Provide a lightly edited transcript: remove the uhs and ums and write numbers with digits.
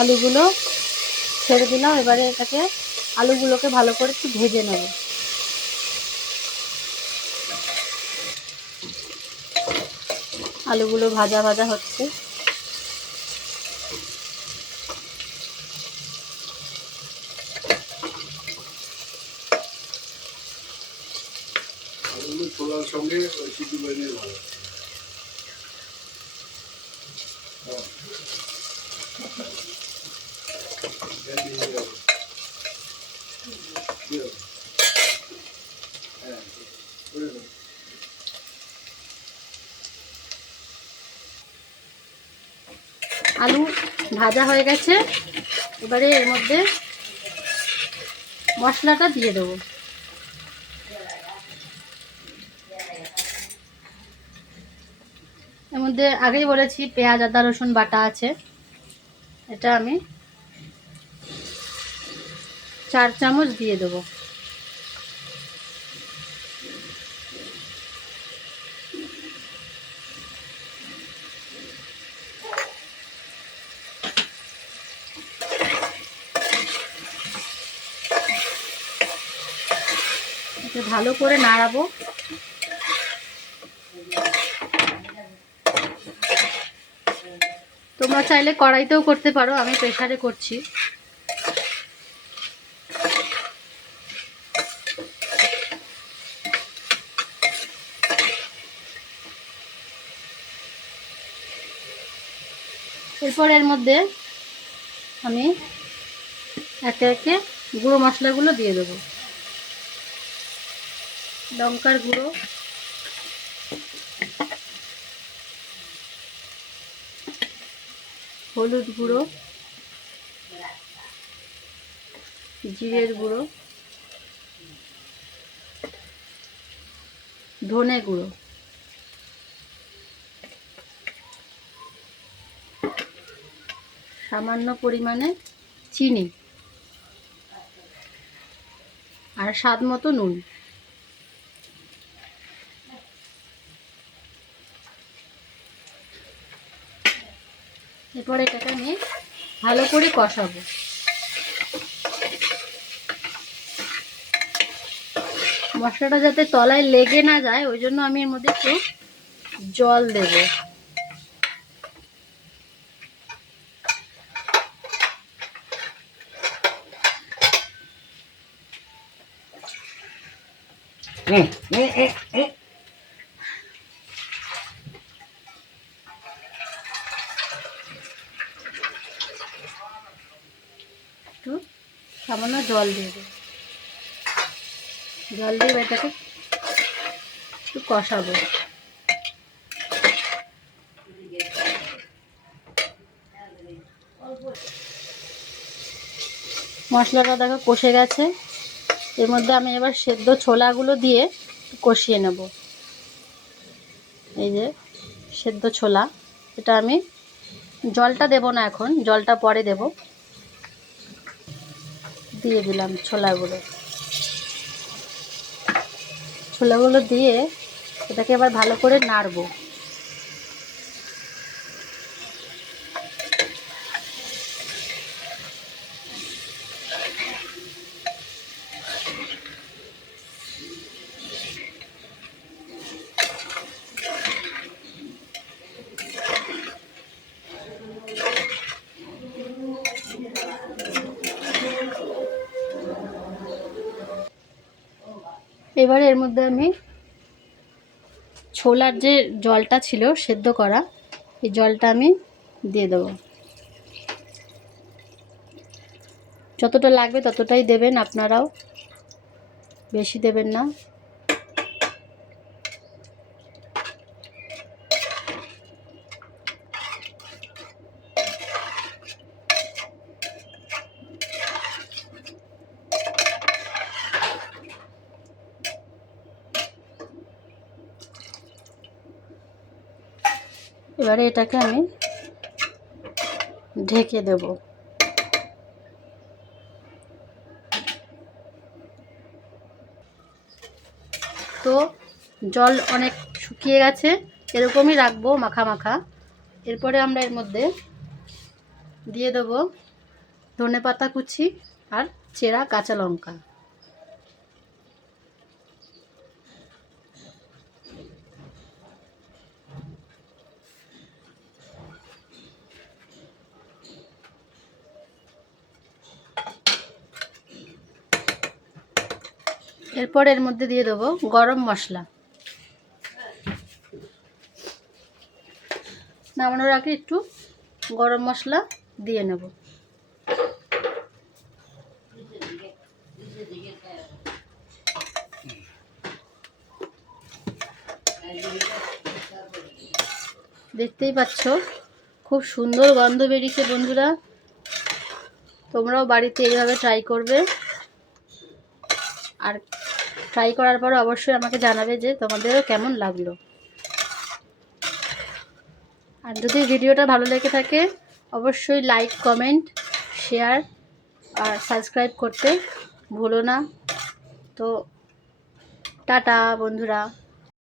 আলুগুলো ছেড়ে দিলাম। এবারে এটাকে আলুগুলোকে ভালো করে একটু ভেজে নেব। আলুগুলো ভাজা ভাজা হচ্ছে। ছোলার সঙ্গে সিদ্ধ করে নিয়ে ভালো। আলু ভাজা হয়ে গেছে। এবারে এর মধ্যে মশলাটা দিয়ে দেবো। এর মধ্যে আগেই বলেছি পেঁয়াজ আদা রসুন বাটা আছে। এটা আমি 4 চামচ দিয়ে দেবো। ভালো করে নাড়াবো। তোমরা চাইলে কড়াইতেও করতে পারো, আমি প্রেসারে করছি। এরপর এর মধ্যে আমি একে একে গুঁড়ো মশলাগুলো দিয়ে দেবো। লঙ্কার গুঁড়ো, হলুদ গুঁড়ো, জিরের গুঁড়ো, ধনে গুঁড়ো, সামান্য পরিমাণে চিনি আর স্বাদ মতো নুন। এরপর এটাকে আমি ভালো করে কষাবো। মশলাটা যাতে তলায় লেগে না যায় ওই জন্য আমি এর মধ্যে একটু জল দেব। একটু সামান্য জল দিয়ে দেব। জল দিয়ে এটাকে একটু কষাবো। মশলাটা দেখো কষে গেছে। এর মধ্যে আমি এবার সেদ্ধ ছোলাগুলো দিয়ে কষিয়ে নেব। এই যে সেদ্ধ ছোলা, এটা আমি জলটা দেব না এখন, জলটা পরে দেব। দিয়ে দিলাম ছোলাগুলো। ছোলাগুলো দিয়ে এটাকে এবার ভালো করে নাড়বো। এবার এর মধ্যে আমি ছোলার যে জলটা ছিল সেদ্ধ করা, এই জলটা আমি দিয়ে দেবো। যতটা লাগবে ততটাই দেবেন আপনারাও, বেশি দেবেন না। এবারে এটাকে আমি ঢেকে দেব। তো জল অনেক শুকিয়ে গেছে, এরকমই রাখবো মাখা মাখা। এরপরে আমরা এর মধ্যে দিয়ে দেবো ধনেপাতা কুচি আর চেরা কাঁচা লঙ্কা। এরপর এর মধ্যে দিয়ে দেবো গরম মশলা। নামানোর আগে একটু গরম মশলা দিয়ে নেব। দেখতেই পাচ্ছ খুব সুন্দর গন্ধ বেরিয়েছে বন্ধুরা, তোমরাও বাড়িতে এইভাবে ট্রাই করবে। আর ট্রাই করার পর অবশ্যই আমাকে জানাবে যে তোমাদেরও কেমন লাগলো। আর যদি ভিডিওটা ভালো লেগে থাকে অবশ্যই লাইক, কমেন্ট, শেয়ার আর সাবস্ক্রাইব করতে ভুলো না। তো টাটা বন্ধুরা।